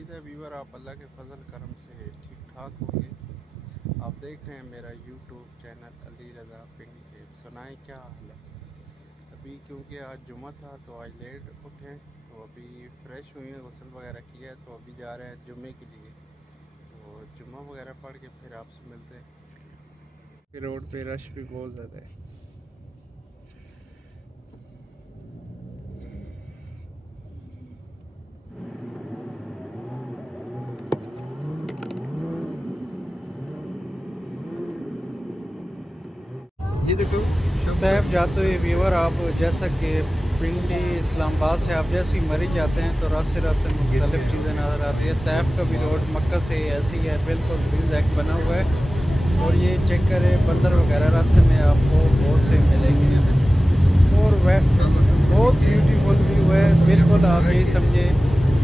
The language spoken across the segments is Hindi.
उम्मीद है व्यूअर आप अल्लाह के फजल करम से ठीक ठाक होंगे। आप देख रहे हैं मेरा यूट्यूब चैनल अली रज़ा पिंडी के। सुनाएं क्या हाल है। अभी क्योंकि आज जुम्मा था तो आज लेट उठे, तो अभी फ्रेश हुए हैं, गुस्ल वगैरह किया है, तो अभी जा रहे हैं जुम्मे के लिए। तो जुम्मा वगैरह पढ़ के फिर आपसे मिलते हैं। रोड पे रश भी बहुत ज़्यादा है। तैब जाते हुए व्यूअर आप जैसा कि पिंडी इस्लामाबाद से आप जैसे ही मरी जाते हैं तो रास्ते रास्ते में मुख्तलिफ चीज़ें नज़र आती है। तैब का भी रोड मक्का से ऐसी है, बिल्कुल जिग बना हुआ है। और ये चेक करें बंदर वगैरह रास्ते में आपको बहुत से मिलेंगे और वह बहुत ब्यूटीफुल व्यू है। बिल्कुल आप ये समझे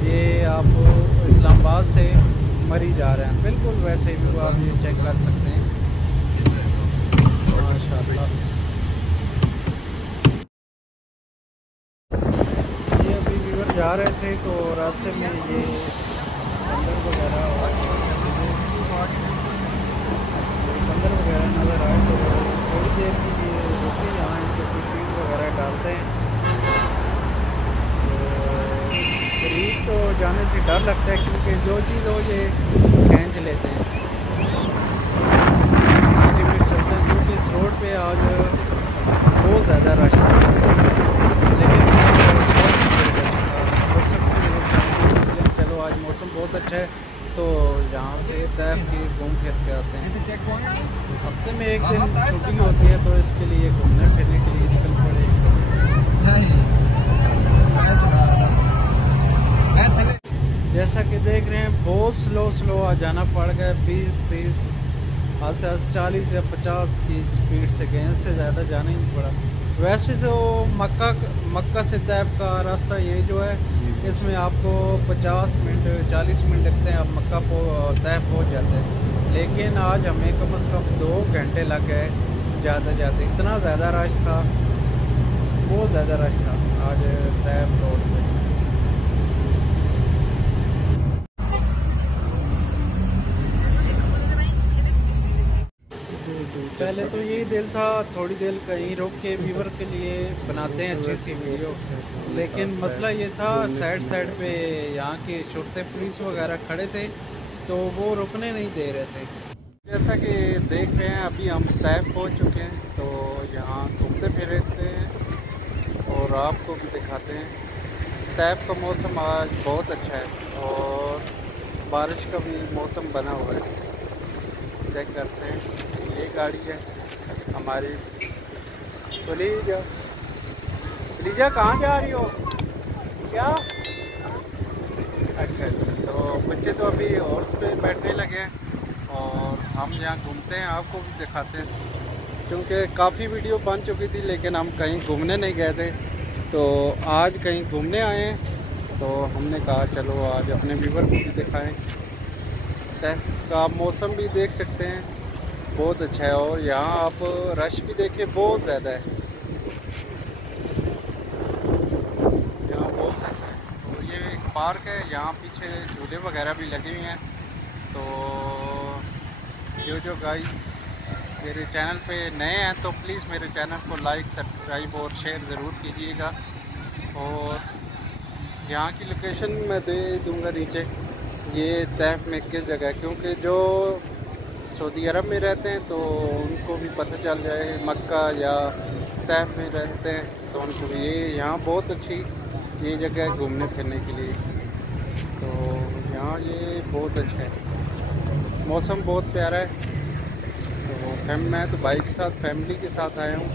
ये आप इस्लामाबाद से मरी जा रहे हैं, बिल्कुल वैसे व्यू आप ये चेक कर सकते हैं। माशाल्लाह ये अभी व्यूअर जा रहे थे तो रास्ते में ये बंदर वगैरह नज़र आए, तो थोड़ी देर के लिए रुके यहाँ इनके कुछ चीज़ वगैरह डालते हैं। तो करीब तो जाने से डर लगता है क्योंकि जो चीज़ हो ये खींच लेते हैं। इस रोड पे आज बहुत ज़्यादा रश था, लेकिन चलो आज मौसम बहुत अच्छा है तो यहाँ से तैब की घूम फिर के आते हैं। हफ्ते में एक दिन छुट्टी होती है तो इसके लिए घूमने फिरने के लिए निकल पड़े। जैसा कि देख रहे हैं बहुत स्लो आ जाना पड़ गया, 20-30 आज से 40 या 50 की स्पीड से गए, इससे ज़्यादा जाना ही नहीं पड़ा। वैसे तो मक्का से तैब का रास्ता ये जो है इसमें आपको 50 मिनट 40 मिनट लगते हैं, आप मक्का तैब पहुँच जाते हैं। लेकिन आज हमें कम से कम 2 घंटे लग गए जाते। इतना ज़्यादा रश था, बहुत ज़्यादा रश था आज तैब रोड पे। पहले तो यही दिल था थोड़ी देर कहीं रुक के व्यूअर के लिए बनाते हैं अच्छी सी वीडियो, लेकिन मसला ये था साइड पे यहाँ के छोटे पुलिस वगैरह खड़े थे तो वो रुकने नहीं दे रहे थे। जैसा कि देख रहे हैं अभी हम तैब पहुँच चुके हैं, तो यहाँ घूमते फिरते हैं और आपको भी दिखाते हैं। तैब का मौसम आज बहुत अच्छा है और बारिश का भी मौसम बना हुआ है। चेक करते हैं, ये गाड़ी है हमारी। लीजा कहाँ जा रही हो क्या? अच्छा, तो बच्चे तो अभी हॉर्स पे बैठने लगे हैं और हम यहाँ घूमते हैं, आपको भी दिखाते हैं। क्योंकि काफ़ी वीडियो बन चुकी थी लेकिन हम कहीं घूमने नहीं गए थे, तो आज कहीं घूमने आए हैं तो हमने कहा चलो आज अपने व्यूअर को भी दिखाएं। का मौसम भी देख सकते हैं बहुत अच्छा है और यहाँ आप रश भी देखिए बहुत ज़्यादा है, यहाँ बहुत अच्छा है। तो ये एक पार्क है, यहाँ पीछे झूले वगैरह भी लगे हुए हैं। तो जो गाइस मेरे चैनल पे नए हैं तो प्लीज़ मेरे चैनल को लाइक सब्सक्राइब और शेयर ज़रूर कीजिएगा। और यहाँ की लोकेशन मैं दे दूँगा नीचे, ये तैब में किस जगह है, क्योंकि जो सऊदी अरब में रहते हैं तो उनको भी पता चल जाए, मक्का या तैब में रहते हैं तो उनको भी ये यहाँ बहुत अच्छी ये जगह है घूमने फिरने के लिए। तो यहाँ ये बहुत अच्छा है, मौसम बहुत प्यारा है। तो मैं तो भाई के साथ फैमिली के साथ आया हूँ,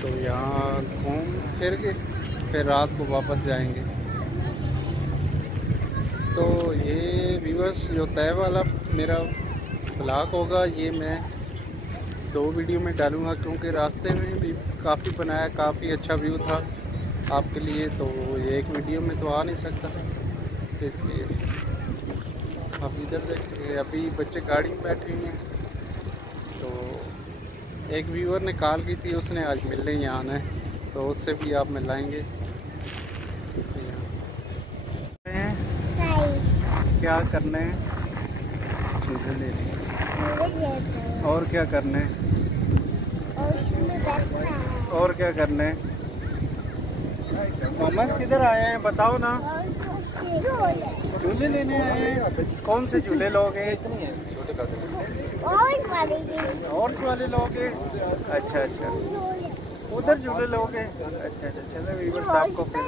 तो यहाँ घूम फिर के फिर रात को वापस जाएंगे। तो ये व्यूअर्स जो तैब वाला मेरा ब्लॉग होगा ये मैं 2 वीडियो में डालूँगा, क्योंकि रास्ते में भी काफ़ी बनाया, काफ़ी अच्छा व्यू था आपके लिए, तो ये एक वीडियो में तो आ नहीं सकता, तो इसलिए आप इधर देखिए अभी बच्चे गाड़ी में बैठे हुए हैं। तो एक व्यूअर ने कॉल की थी, उसने आज मिलने ही आना है, तो उससे भी आप मिलाएंगे। क्या करना है? झूले लेने। और क्या करना है? और क्या करना है? मोहम्मद किधर आए हैं बताओ ना। झूले लेने आए हैं। कौन से झूले लोगे? हॉर्स वाले लोगे? अच्छा अच्छा, उधर झूले लोगे? अच्छा अच्छा, चलो वीवर्स आपको फिर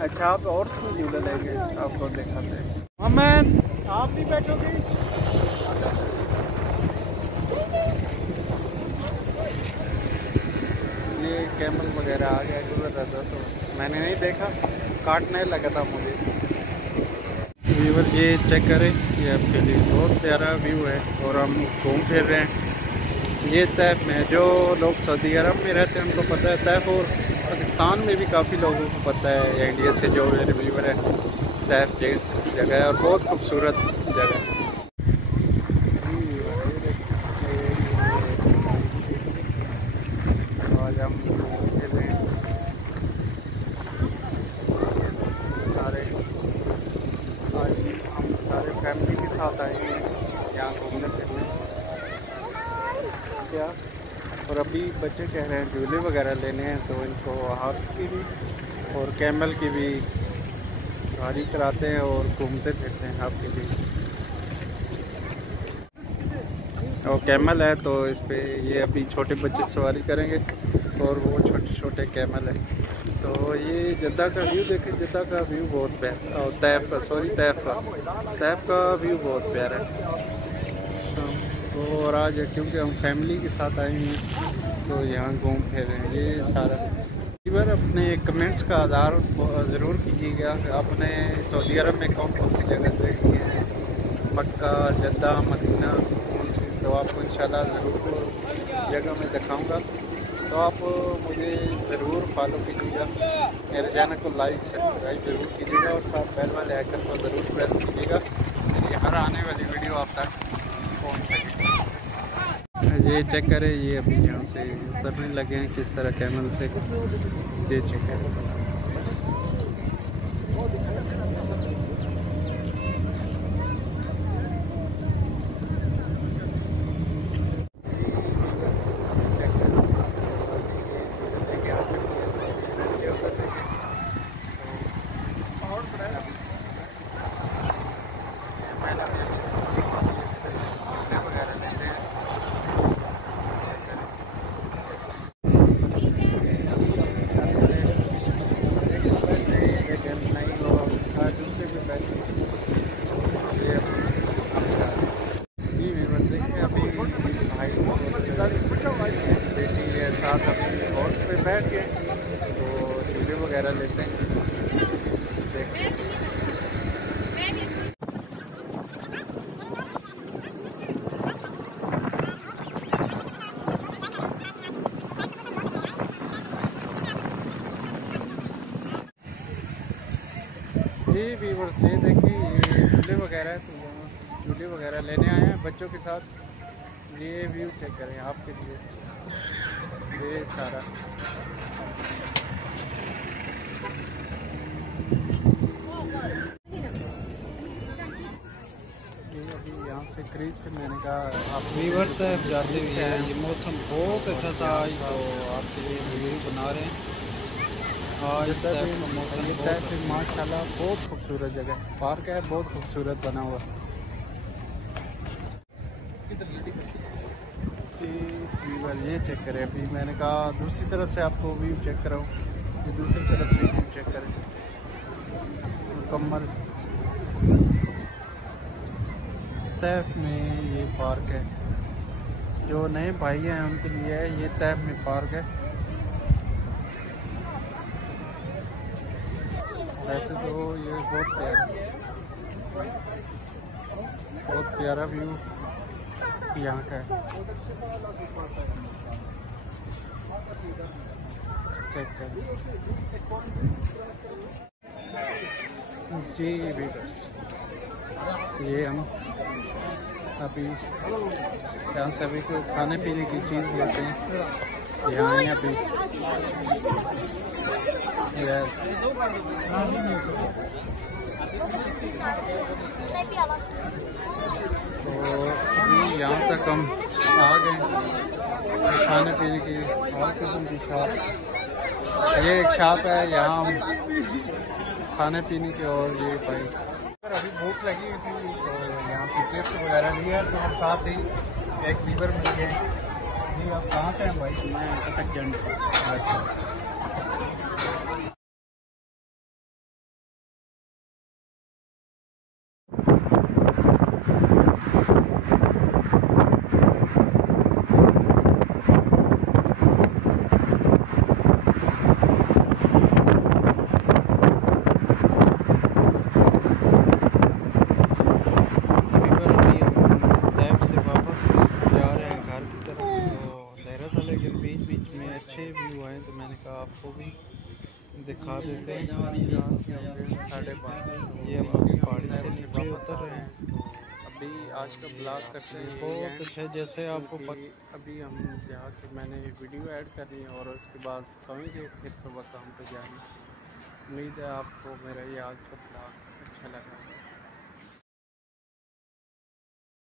अच्छा आप हॉर्स में झूले लेंगे, आपको दिखाते हैं। मोहम्मद आप भी बैठोगे? ये कैमल वगैरह आ गया गुजर रहा था तो मैंने नहीं देखा, काटने लगा था मुझे। व्यूवर ये चेक करें, ये आपके लिए बहुत प्यारा व्यू है और हम घूम फिर रहे हैं। ये तैफ में जो लोग सऊदी अरब में रहते हैं उनको पता है तैफ, और पाकिस्तान में भी काफ़ी लोगों को पता है, या इंडिया से जो मेरे व्यूवर है, तैफ जेंस जगह है और बहुत खूबसूरत जगह है। आज हम फिर रहे हैं सारे, आज हम सारे फैमिली के साथ आए हैं यहाँ घूमने फिरने। क्या? और अभी बच्चे कह रहे हैं झूले वगैरह लेने हैं तो इनको हॉर्स की भी और कैमल की भी सवारी कराते हैं और घूमते फिरते हैं आपके लिए। और कैमल है तो इस पे ये अभी छोटे बच्चे सवारी करेंगे और वो छोटे छोटे कैमल है। तो ये जद्दा का व्यू देखें, जद्दा का व्यू बहुत प्यारा, और तैफ का व्यू बहुत प्यारा है। तो और आज क्योंकि हम फैमिली के साथ आए हैं तो यहाँ घूम फिर रहे हैं। ये सारा बार अपने कमेंट्स का आधार ज़रूर कीजिएगा। आपने सऊदी अरब में कौन कौन सी जगह देखी है, मक्का, जद्दा, मदीना, तो आपको इंशाल्लाह ज़रूर जगह में दिखाऊंगा। तो आप मुझे ज़रूर फॉलो कीजिएगा, मेरे चैनल को लाइक सब्सक्राइब ज़रूर कीजिएगा और साथ बेल वाले आइकन को ज़रूर प्रेस कीजिएगा, मेरी हर आने वाली वीडियो आप तक पहुँच सकेगी। ये चेक करें, ये अभी यहाँ से उतरने लगे हैं किस तरह कैमल से, ये चेक करें। साथ अभी हॉर्स पे बैठ गए तो झूले वगैरह लेते हैं। जी व्यूअर्स से देखिए ये झूले वगैरह है, तो झूले वगैरह लेने आए हैं बच्चों के साथ। ये व्यू चेक करें आपके लिए, ये सारा ये अभी यहाँ से करीब से मैंने कहा आप व्यूअर्स जाते हुए हैं। ये मौसम बहुत अच्छा था आज, तो आपके लिए वीडियो बना रहे हैं। आज का मौसम माशाल्लाह बहुत खूबसूरत जगह, पार्क है बहुत खूबसूरत बना हुआ। जी ये चेक करें, अभी मैंने कहा दूसरी तरफ से आपको व्यू चेक कराऊँ, ये दूसरी तरफ से व्यू चेक करें मुकम्मल। तैफ में ये पार्क है, जो नए भाई हैं उनके लिए है, ये तैफ में पार्क है। वैसे तो ये बहुत प्यारा व्यू यहाँ का है, चेक कर जी व्यूअर्स। ये हम अभी यहाँ से अभी कोई खाने पीने की चीज़ लेते हैं यहाँ ही अभी। यस तो अभी यहाँ तक हम आ गए खाने पीने की और किस्म की शॉप। ये एक शॉप है यहाँ हम खाने पीने की, और ये भाई अभी भूख लगी हुई थी तो यहाँ से चिप्स वगैरह लिया, तो हम साथ ही एक लीवर मिल गए। जी आप कहाँ से हैं भाई? मैं कटकगंज से। अच्छा आपको भी दिखा देते हैं। साढ़े 5 ये हम अभी पहाड़ी से नीचे उतर रहे हैं। तो अभी आज का ब्लॉग करते हैं बहुत अच्छा, जैसे आपको अभी हम यहाँ के मैंने वीडियो ऐड करनी है और उसके बाद सोएंगे, फिर सुबह काम पे जाएंगे। उम्मीद है आपको मेरा ये आज का ब्लॉग अच्छा लगा।